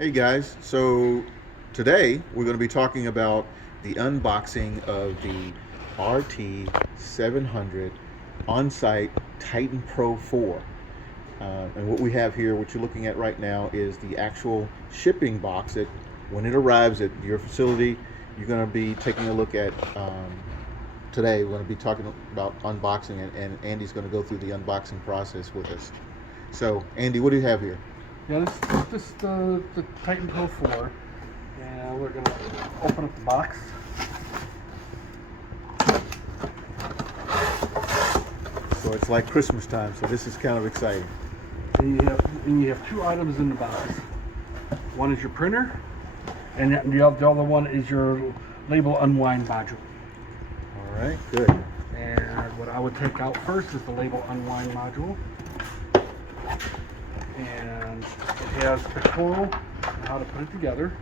Hey guys, so today we're going to be talking about the unboxing of the RT700 on-site Titan Pro 4. And what we have here, what you're looking at right now, is the actual shipping box that when it arrives at your facility, you're going to be taking a look at. Today we're going to be talking about unboxing it, and Andy's going to go through the unboxing process with us. So Andy, what do you have here? Yeah, this is the Titan Pro 4, and we're gonna open up the box. So it's like Christmas time, so this is kind of exciting. And you have two items in the box. One is your printer, and the other one is your label unwind module. All right, good. And what I would take out first is the label unwind module. And it has pictorial on how to put it together.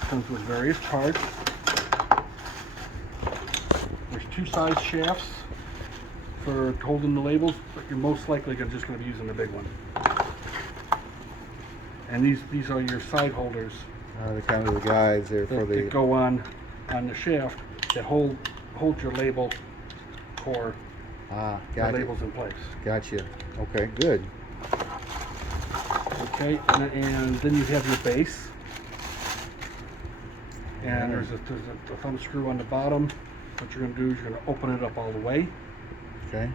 Comes with various parts. There's two size shafts for holding the labels, but you're most likely just going to be using the big one. And these are your side holders. They're kind of the guides there for that go on the shaft that hold your label core. Got the labels in place. Gotcha. Okay, good. Okay, and then you have your base. And there's a thumb screw on the bottom. What you're going to do is you're going to open it up all the way. Okay.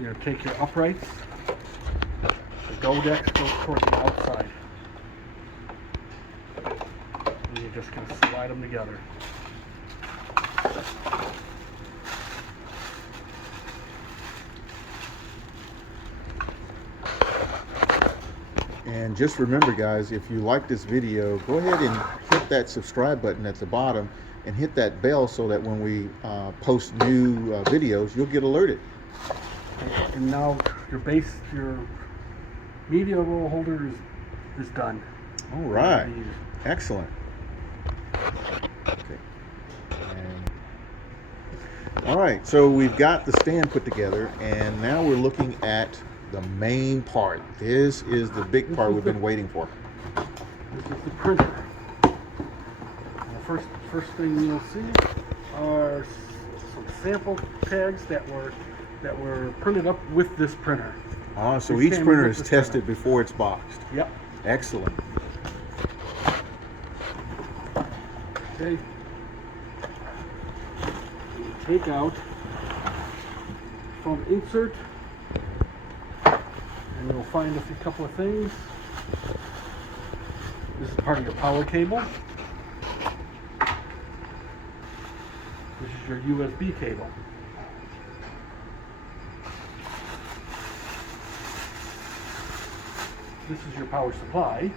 You're going to take your uprights. The Godex goes towards the outside. And you're just going to slide them together. And just remember, guys, if you like this video, go ahead and hit that subscribe button at the bottom and hit that bell so that when we post new videos, you'll get alerted. And now your media roll holder is done. All right. Excellent. Okay. All right, so we've got the stand put together, and now we're looking at the main part. This is the big part we've been waiting for. This is the printer. The first thing you'll see are some sample tags that were printed up with this printer. So each printer is tested before it's boxed. Yep. Excellent. Okay. Take out foam insert, and you'll find a couple of things. This is part of your power cable. This is your USB cable. This is your power supply.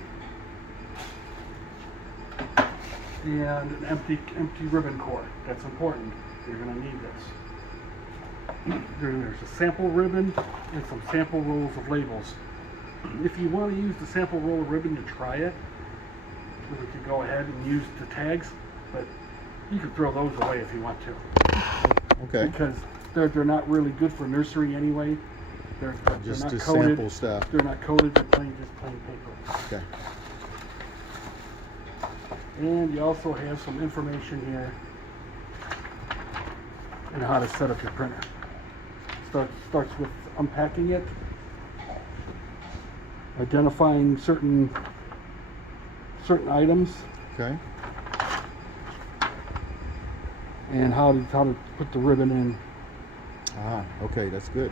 And an empty ribbon cord. That's important. You're going to need this. There's a sample ribbon and some sample rolls of labels. If you want to use the sample roll of ribbon to try it, we could go ahead and use the tags, but you could throw those away if you want to. Okay. Because they're not really good for nursery anyway. They're just not to coated. sample stuff. They're not coated. They're plain paper. Okay. And you also have some information here on how to set up your printer. Starts with unpacking it, identifying certain items, Okay. and how to put the ribbon in. Okay, that's good.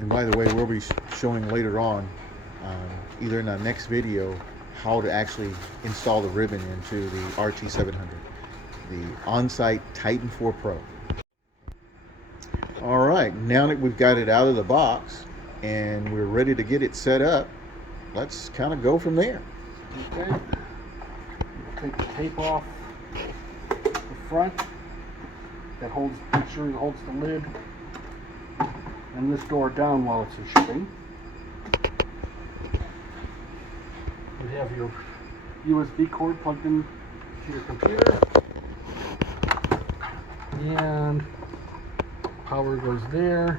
And by the way, we'll be showing later on, either in our next video, how to actually install the ribbon into the RT700, the on-site Titan 4 Pro. All right, now that we've got it out of the box and we're ready to get it set up, let's kind of go from there. Okay. Take the tape off the front. Make sure it holds the lid and this door down while it's in shipping. You have your USB cord plugged in to your computer, and power goes there,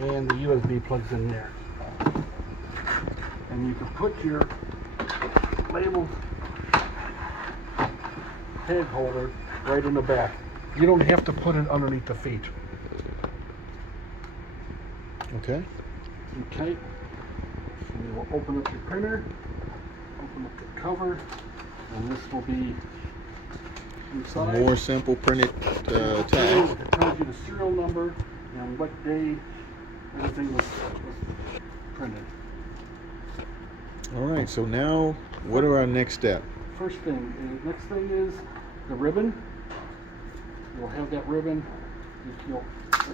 and the USB plugs in there. And you can put your label tag holder right in the back. You don't have to put it underneath the feet. Okay. Okay. And you will open up your printer, open up the cover, and this will be Some inside. more simple printed It tags. tells you the serial number and what day everything was printed. All right, so now what are our next step? First thing, next thing is the ribbon. You'll have that ribbon.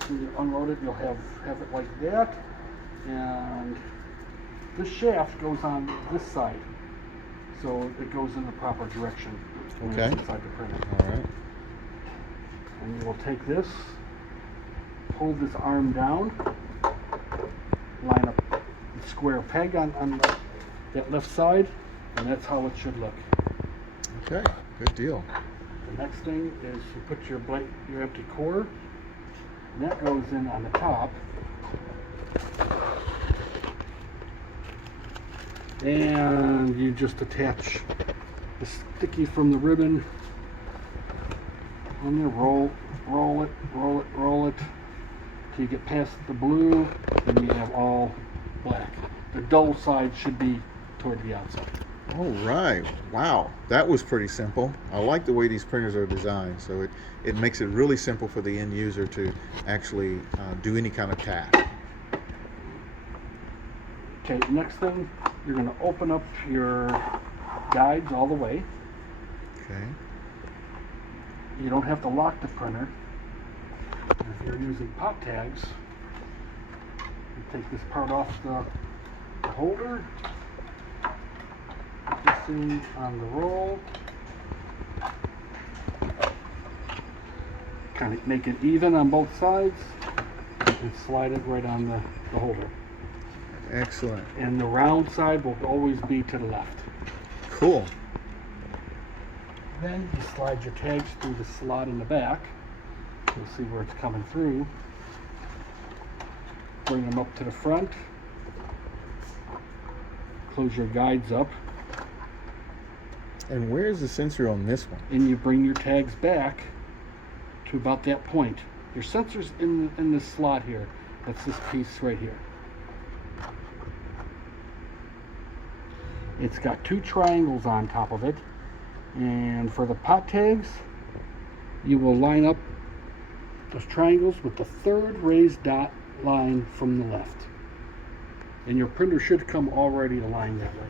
When you unload it, you'll have it like that, and this shaft goes on this side, so it goes in the proper direction when Okay. it's inside the printer. All right. And you will take this, hold this arm down, line up the square peg on that left side, and that's how it should look. Okay, good deal. The next thing is you put your empty core, and that goes in on the top. And you just attach the sticky from the ribbon, and you roll it till you get past the blue, then you have all black. The dull side should be toward the outside. All right. Wow, that was pretty simple. I like the way these printers are designed, so it makes it really simple for the end user to actually do any kind of task. Okay, next thing, you're going to open up your guides all the way. Okay. You don't have to lock the printer. If you're using pop tags, you take this part off the holder, put this in on the roll, kind of make it even on both sides, and slide it right on the holder. Excellent. And the round side will always be to the left. Cool. Then you slide your tags through the slot in the back. You'll see where it's coming through. Bring them up to the front. Close your guides up. And where's the sensor on this one? And you bring your tags back to about that point. Your sensor's in this slot here. That's this piece right here. It's got two triangles on top of it. And for the pot tags, you will line up those triangles with the third raised dot line from the left. And your printer should come already aligned that way.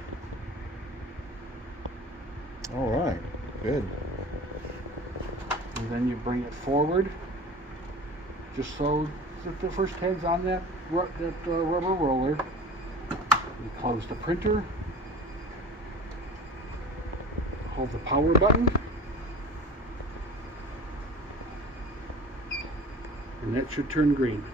All right, good. And then you bring it forward, just so that the first tag's on that rubber roller. You close the printer, hold the power button, and that should turn green.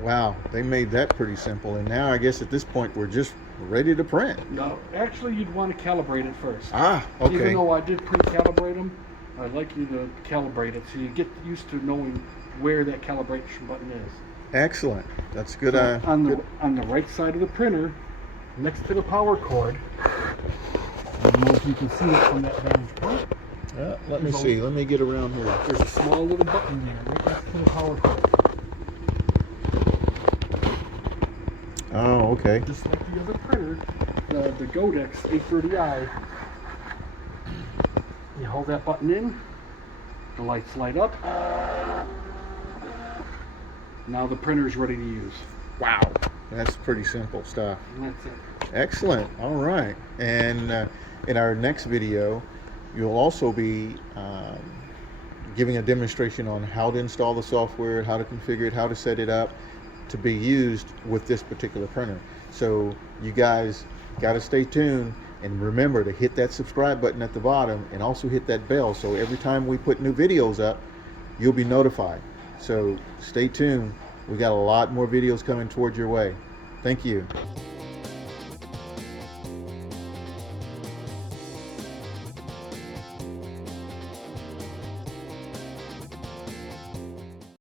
Wow, they made that pretty simple. And now I guess at this point we're just ready to print. No, actually you'd want to calibrate it first. Ah, okay. Even though I did pre-calibrate them, I'd like you to calibrate it so you get used to knowing where that calibration button is. Excellent. That's good. So on good. the right side of the printer, next to the power cord, I don't know if you can see it from that vantage point. Let me see. Let me get around here. There's a small little button there right next to the power cord. Oh, okay. Just like the other printer, the Godex 830i. You hold that button in, the lights light up. Now the printer is ready to use. Wow, that's pretty simple stuff. And that's it. Excellent. All right. And in our next video, you'll also be giving a demonstration on how to install the software, how to configure it, how to set it up to be used with this particular printer. So you guys got to stay tuned, and remember to hit that subscribe button at the bottom and also hit that bell, so every time we put new videos up, you'll be notified. So stay tuned. We got a lot more videos coming towards your way. Thank you.